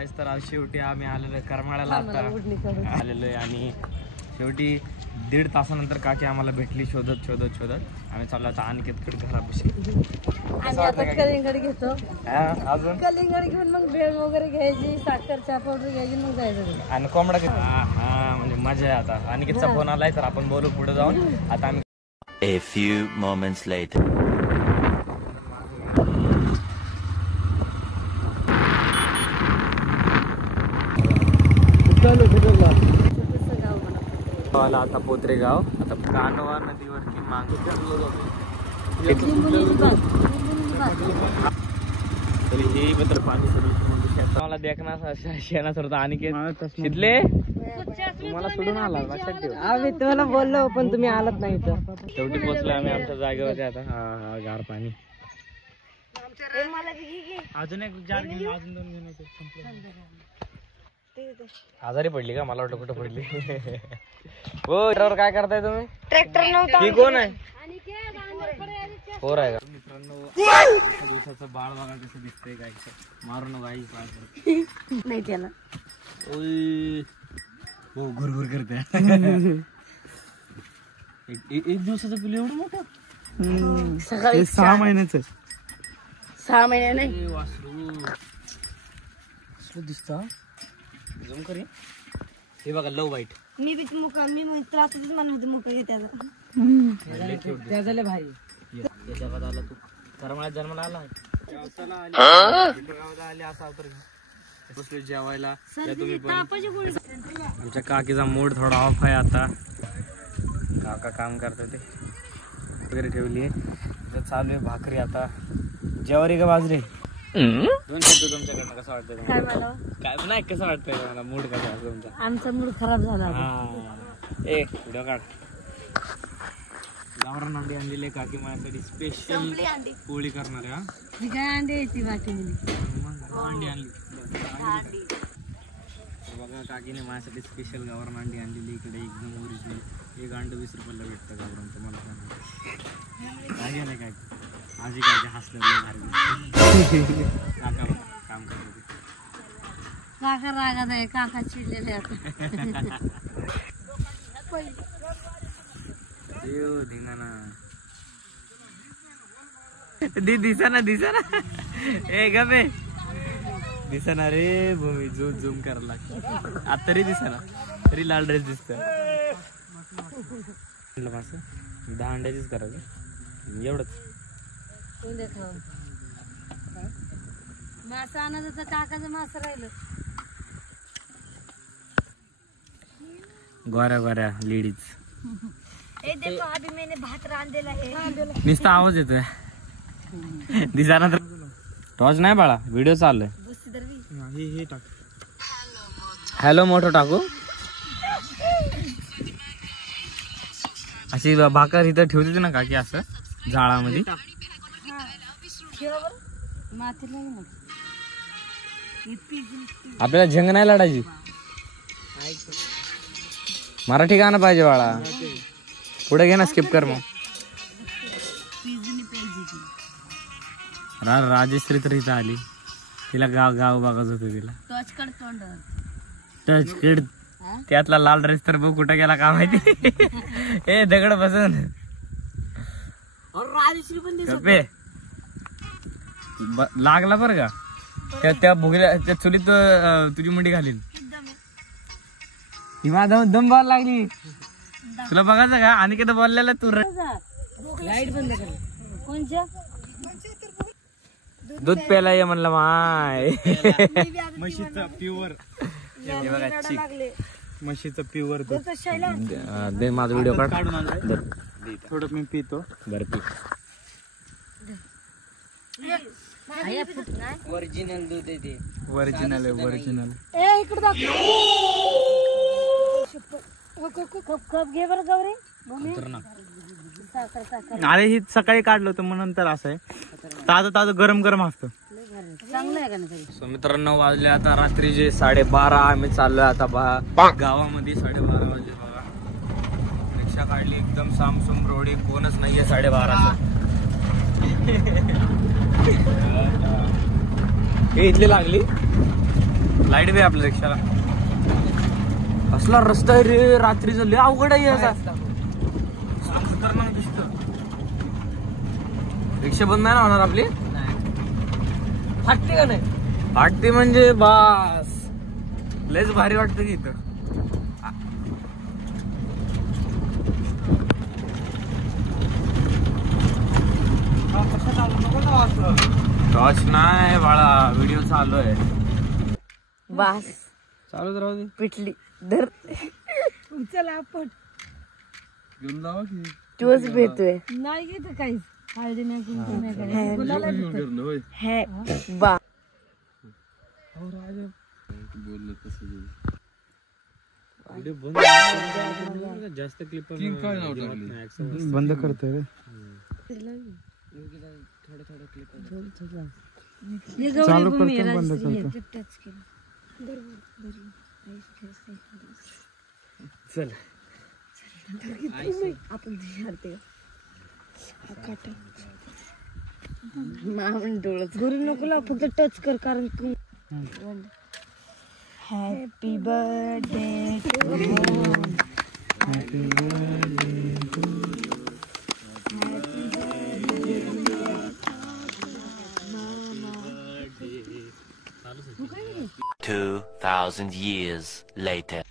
गाईस तर आज शेवटी आम्ही आलेलो करमाळ्याला आता आलेलो आहे आणि शेवटी 1.5 तासानंतर काकी आम्हाला भेटली शोधत शोधत शोधत आम्ही चाललो आता अनिकेतकडे घरापाशी. कलिंगड घेतो अजून कलिंगड घेऊन मग भेळ वगैरे घ्यायची साखर चहा पावडर घ्यायची मग जायचं आणि कोंबडा घेतो. हा म्हणजे मजा आहे आता. अनिकेतचा फोन आलाय तर आपण बोलू पुढे जाऊन. आता आम्ही A few moments later. आता पोत्रेगाव आता कानवा नदीवरती मागे हे पत्र पाणी मला देखना शेणा सर अनिकेत शिदले मला सोडून आला लक्षात ठेव. आम्ही तुम्हाला बोललो पण तुम्ही आलात नाही तर शेवटी पोहोचलो आम्ही आमच्या जागेवरती. आता हा गार पाणी अजून एक जार घेऊन अजून 2 घेऊन. आजारी पडली का? मला वाटलं कुठं पडली. हो ड्रायव्हर काय करताय तुम्ही? ट्रॅक्टर नव्हता. ही कोण आहे? पोर आहे का? मित्रांनो दिवसाचं बाळ बघा कसं दिसतंय. काय मारून गाई नाही त्याला हो घुरघुर करते. एक दिवसाचं पिल्लू एवढं मोठं सकाळी 6 महिन्याचं 6 महिने नाही वासरू दिसत. जम करी हे बघा लव वाईट. मी बी मुका मी त्रासच म्हणत होते मुका घे त्याचा त्याचा भाई या जगात आला तू करमाळ्यात जन्माला आला आले असा तर बसलो जेवायला. तुम्ही पण आमच्या काकीचा मूड थोडा ऑफ आहे आता. काका काम करतात ते वगैरे ठेवली आहे. चालू आहे भाकरी आता. जेवारी का बाजरी 2 शब्द तुमच्याकडनं कसं वाटतंय? काय मला काय नाही कसं वाटतंय मला? मूड कसा आहे तुमचा? आमचा मूड खराब झाला. ए व्हिडिओ काढ. गावरान अंडी आणलेली काकी माझ्यासाठी स्पेशल पोळी करणार आहे. काय अंडी यायची वाटी अंडी आणली बघा. काकीने माझ्यासाठी स्पेशल गावरान अंडी आणलेली इकडे एकदम ओरिजिनल. एक अंड 20 रुपयाला भेटतं गावरान. तुम्हाला काय गेलं काय आजी काय हसलं काका काम करत काका रागात आहे. काका चिडलेले आता दिसाना ए गबे दिसाना रे भूमी. झूम करायला लागतं आता तरी दिसाना. तरी लाल ड्रेस दिसत. 10 अंड्याचीच करायचं एवढंच. मासा आणायचं काकाचं मासा राहिलं. गोऱ्या गोऱ्या लेडीज देखो अभी मैंने भात रांधलेला आहे. नुसता आवाज येतोय दिसाना तर. टॉर्च नाही बाळा व्हिडिओ चाललोय. हॅलो मोठं टाकू. अशी भाकर इथं ठेवते ना काकी असं जाळामध्ये. आपल्याला झंग नाही लढायची. मराठी गाणं पाहिजे बाळा. पुढे घे ना स्किप कर. मग राजेश्री तर इथं आली. तिला गाव बघायचं होतं. तिला टच कड त्यातला लाल ड्रेस तर बघ कुठं गेला का माहिती. ए दगड बसून लागला बरं का त्या भुगल्या त्या चुलीत तुझी मुंडी घालील. हिमा दम बॉल लागली. तुला बघायचं का? आणि किती बोललेला तू लाईट बंद कर. कोणच्या दूध प्यायला ये म्हणलं माय. म्हशीचं प्युअर म्हशीचं प्युअर दे माझा व्हिडिओ काढ. थोडं मी पितो. बरं पी. ओरिजिनल दूध आहे ते. ओरिजिनल आहे ओरिजिनल. कप घे बरं गौरी. अरे ही सकाळी काढलं होतं मग नंतर असं आहे ताजं गरम गरम असतं. चांगलं आहे का नाही? सो मित्रांनो वाजले आता रात्रीचे 12:30. आम्ही चाललोय आता गावामध्ये. 12:30 वाजले बघा. रिक्षा काढली एकदम सामसूम रोड. कोणच नाहीये 12:30. हे इथली लागली लाईट बी आपल्या रिक्षाला. असला रस्ता आहे रे रात्रीचं, लय अवघड आहे याचा. रिक्षा बंद नाही ना होणार आपली? फाटते का नाही? फाटते म्हणजे बास, लयच भारी वाटतं की इथं. टॉर्च नाही बाळा, व्हिडिओ चालू आहे. बास चालूच राहू दे. पिटली धर. चला आपण घेऊन जावा की. तूच भेटतोय. नाही घेत काहीच हळदी नाही कुंकू नाही करायचं. गुलाला देतो. हे बा जास्त क्लिप बंद करतोय रे. हे गौरी चालू भूमी करतो, आहे, बंद राजश्री करतो. आहे. टच केलं. चल. आपण हारते मामून डोळत गुरु नको लाव, फक्त टच कर कारण तू happy birthday to you. 2,000 years later.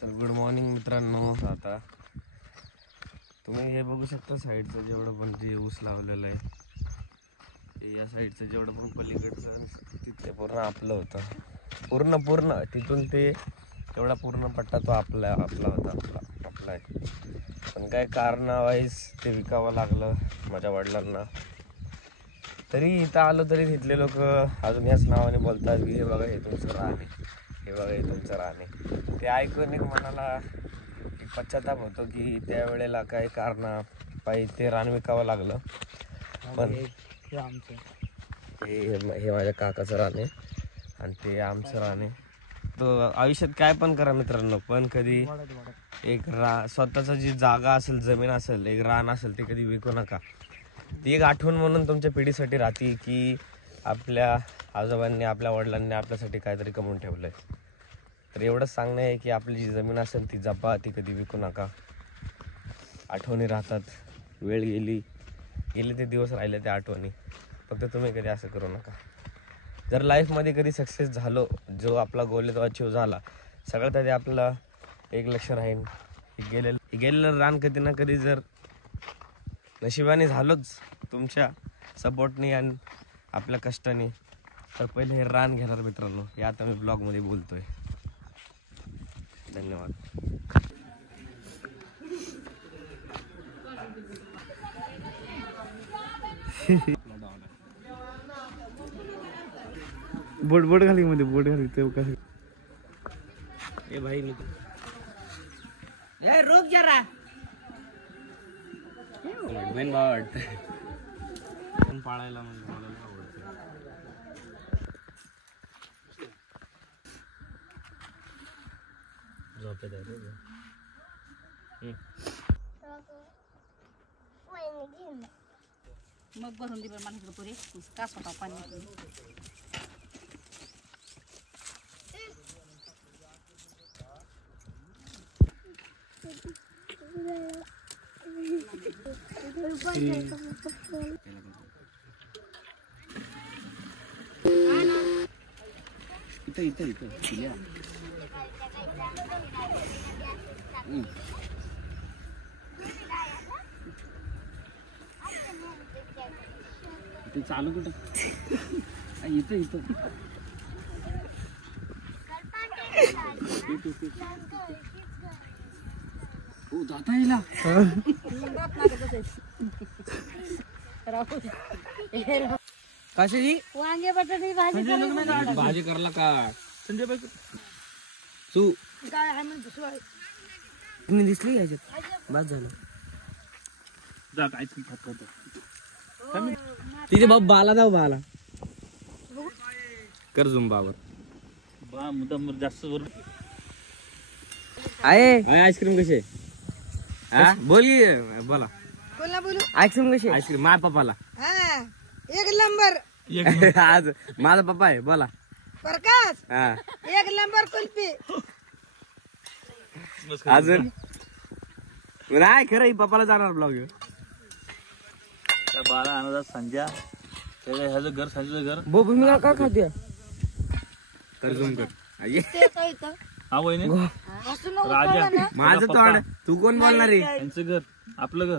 तर गुड मॉर्निंग मित्रांनो. आता तुम्ही हे बघू शकता साईडचं जेवढं पण जे ऊस लावलेलं आहे, या साईडचं जेवढं पण पलीकडचं तिथे पूर्ण आपलं होतं. पूर्ण तिथून ते तेवढा पूर्ण पट्टा तो आपला होता. आहे. पण काय कारणावाईज ते विकावं लागलं माझ्या वडिलांना. तरी इथं आलो तरी तिथले लोक अजून याच नावाने बोलतात की हे बघा हे तुमचं राहणे, हे बघा हे तुमचं राहणे. ते ऐकून एक मनाला एक पश्चाताप होतो की त्यावेळेला काही कारणापायी ते रान विकावं लागलं. पण हे माझ्या काकाचं रान आहे आणि ते आमचं रान आहे. तो आयुष्यात काय पण करा मित्रांनो, पण कधी एक स्वतःचा जी जागा असेल, जमीन असेल, एक रान असेल, ते कधी विकू नका. ती एक आठवण म्हणून तुमच्या पिढीसाठी राहते की आपल्या आजोबांनी, आपल्या वडिलांनी आपल्यासाठी काहीतरी कमवून ठेवलंय. तर एवढंच सांगणं आहे की आपली जी जमीन असेल ती जपा, ती कधी विकू नका. आठवणी राहतात, वेळ गेले ते दिवस राहिले त्या आठवणी. फक्त तुम्ही कधी असं करू नका. जर लाईफमध्ये कधी सक्सेस झालो, जो आपला गोल आहे तो अचीव झाला, सगळ्यात आधी आपल्याला एक लक्ष राहील गेलेलं रान कधी ना कधी जर नशिबाने झालोच तुमच्या सपोर्टने आणि आपल्या कष्टाने, तर पहिले हे रान घेणार मित्रांनो. हे आता मी ब्लॉगमध्ये बोलतोय. धन्यवाद. बोट घाली मध्ये, बोट घाली ते कसं. ए भाई रोक जरा. मेन भाव वाटतं पाळायला म्हणजे मला आवडतं. झोपेत आहे रे. मग भरून दे मला इकडे पुरे कास होता पाणी. इथं ते चालू कुठं इथं हो जाता येईल. कशाची वांगे बटाटे भाजी भाजी करला का संजय बाई तू काय आहे म्हणतो शिवाय तुम्ही दिसली याच्यात बस झालं. जा काहीच करतो तिथे बाबा बाला जाऊ बाला कर झुम बाबर बा मुद्दाम जास्त वर आहे. आईस्क्रीम कशी हा बोल बोला कोणला बोलू आईस्क्रीम कशी आईस्क्रीम माझ्या पप्पाला हा एक नंबर आज माझा पप्पा आहे बोला. प्रकाश हा एक नंबर कुल्फी. अजून नाही खरं पप्पाला जाणार ब्लॉग घेऊन. त्या बाळा आणला संजय ह्याचं घर संजयचं घर. भूमिका का खाते तर झूम कर. ते काय इथं? हा वहिनी असं नको राजा करा ना. माझं तोंड तू कोण बोलणार आहे. यांचं घर आपलं घर.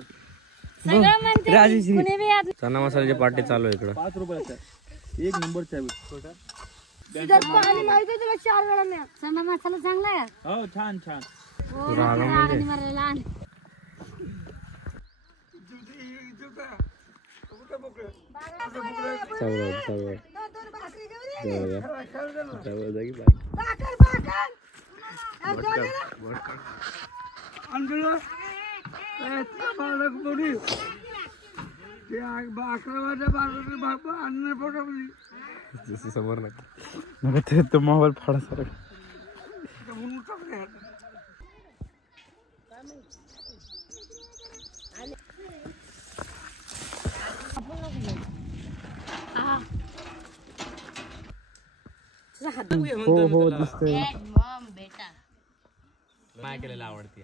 सगळं म्हणते राजेश्री. कुणी बी यात चना मसाल्याची पार्टी चालू आहे इकडं. 5 रुपयाचा एक नंबरचा सिद्धार्थ पाणी माहिती आहे तुला 4 वेळा मी. चना मसाला चांगला आहे. हो छान छान. हो, रागाने मारायला आण. दोन भाकरी घेऊन ये. भाकर समोर नका. मग ते तो मोबाईल फाडासारखं. हो दिसतंय. काय केलेलं आवडते.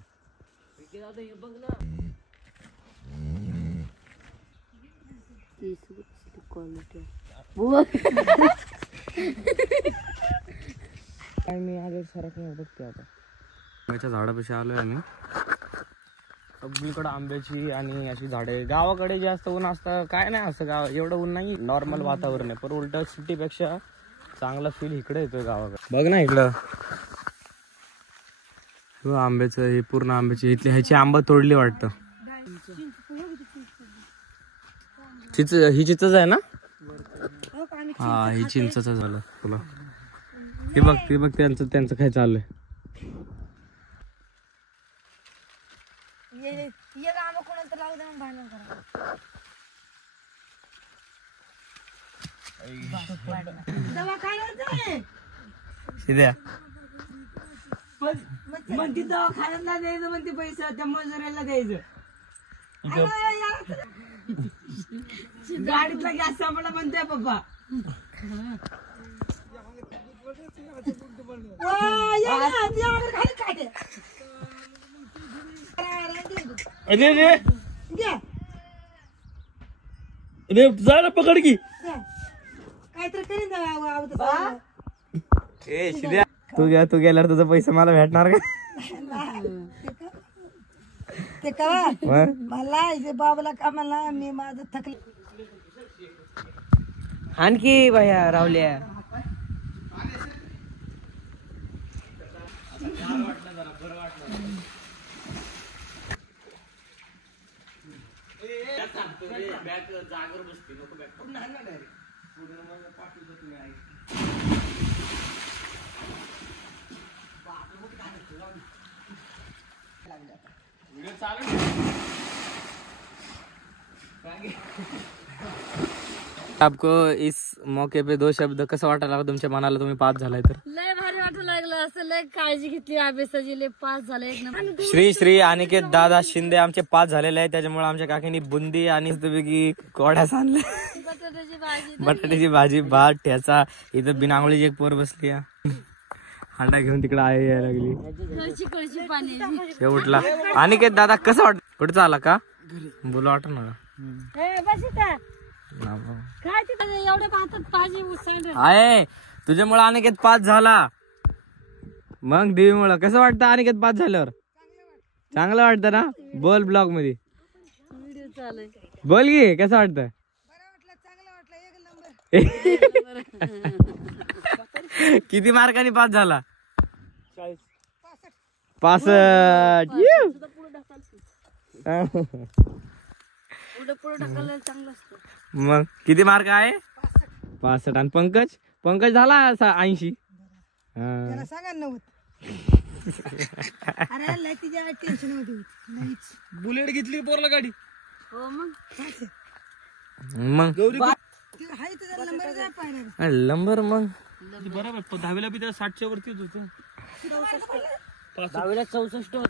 मी आलो सरक बघते आता. आंब्याच्या झाडापाशी आलोय आम्ही. सगळीकडे आंब्याची आणि अशी झाडे. गावाकडे जास्त ऊन असतं काय नाही असं गाव एवढं ऊन नाही. नॉर्मल वातावरण आहे पण उलट सिटीपेक्षा चांगला फील इकडे येतोय गावाकडे. बघ ना इकडं आंब्याचं हे पूर्ण आंब्याची इथली ह्याची आंबा तोडली वाटतं. ही चिंचच आहे ना. हा ही चिंचच झालं तुला. हे बघ ते बघ त्यांचं काय चालू आहे. ये गाणं कोणाला तर लावू दे मग भांडण करा. दवा काय होतंय? शिद्या मग ती दवाखान्याला द्यायचं म्हणते पैसा त्या मजुराला द्यायचं. गाडीतला गॅस संपला म्हणते पप्पा. जा पकड की. काहीतरी करीन ए शिद्या तू गेल्यावर तुझा पैसा मला भेटणार का. ते का मला इथे बाबाला कामाला मी माझं थकले. आणखी भैया रावल्या. आपको इस मौके पे 2 शब्द कसं वाटायला लागलं तुमच्या मनाला. तुम्ही पास झालाय तर लय भारी वाटायला लागलं. असं लय काळजी घेतली अभ्यासाची. लय पास झालं एक नंबर. श्री अनिकेत दादा शिंदे आमचे पास झालेले आहे. त्याच्यामुळे आमच्या काकींनी बुंदी आणि मस्तपैकी कोड्यास आणले. बटाट्याची भाजी. बटाट्याची भाजी भात ठ्याचा. इथं बिनांगोळीची एक पोर बसली. हांडा घेऊन तिकडे आहे यायला लागली. कळशी पाणी. शेवटला अनिकेत दादा कसं वाटत. पुढे आला का बोला वाटत ना बस इथं. काय तिथं एवढे पाहतात भाजी उसळ. आहे तुझ्यामुळे अनिकेत पास झाला. मग देवीमुळे कसं वाटतं अनिकेत पास झाल्यावर. चांगलं वाटतं ना. बोल ब्लॉग मध्ये व्हिडिओ चालू आहे. बोल की कसं वाटतं. किती मार्कांनी पास झाला. 65. पुढे ढकललं चांगलं असतं. मग किती मार्क आहे. 65. आणि पंकज झाला 80. त्याला सांगा 90. अरे लय तिच्या टेन्शन मध्ये नाहीच. बुलेट घेतली पोरला गाडी. हो मग हाय तुझा नंबर जा पाहिजे. लंबर मग बरोबर 10वीला बी त्या 60च्या वरतीच होतं. 10वीला 64 होता.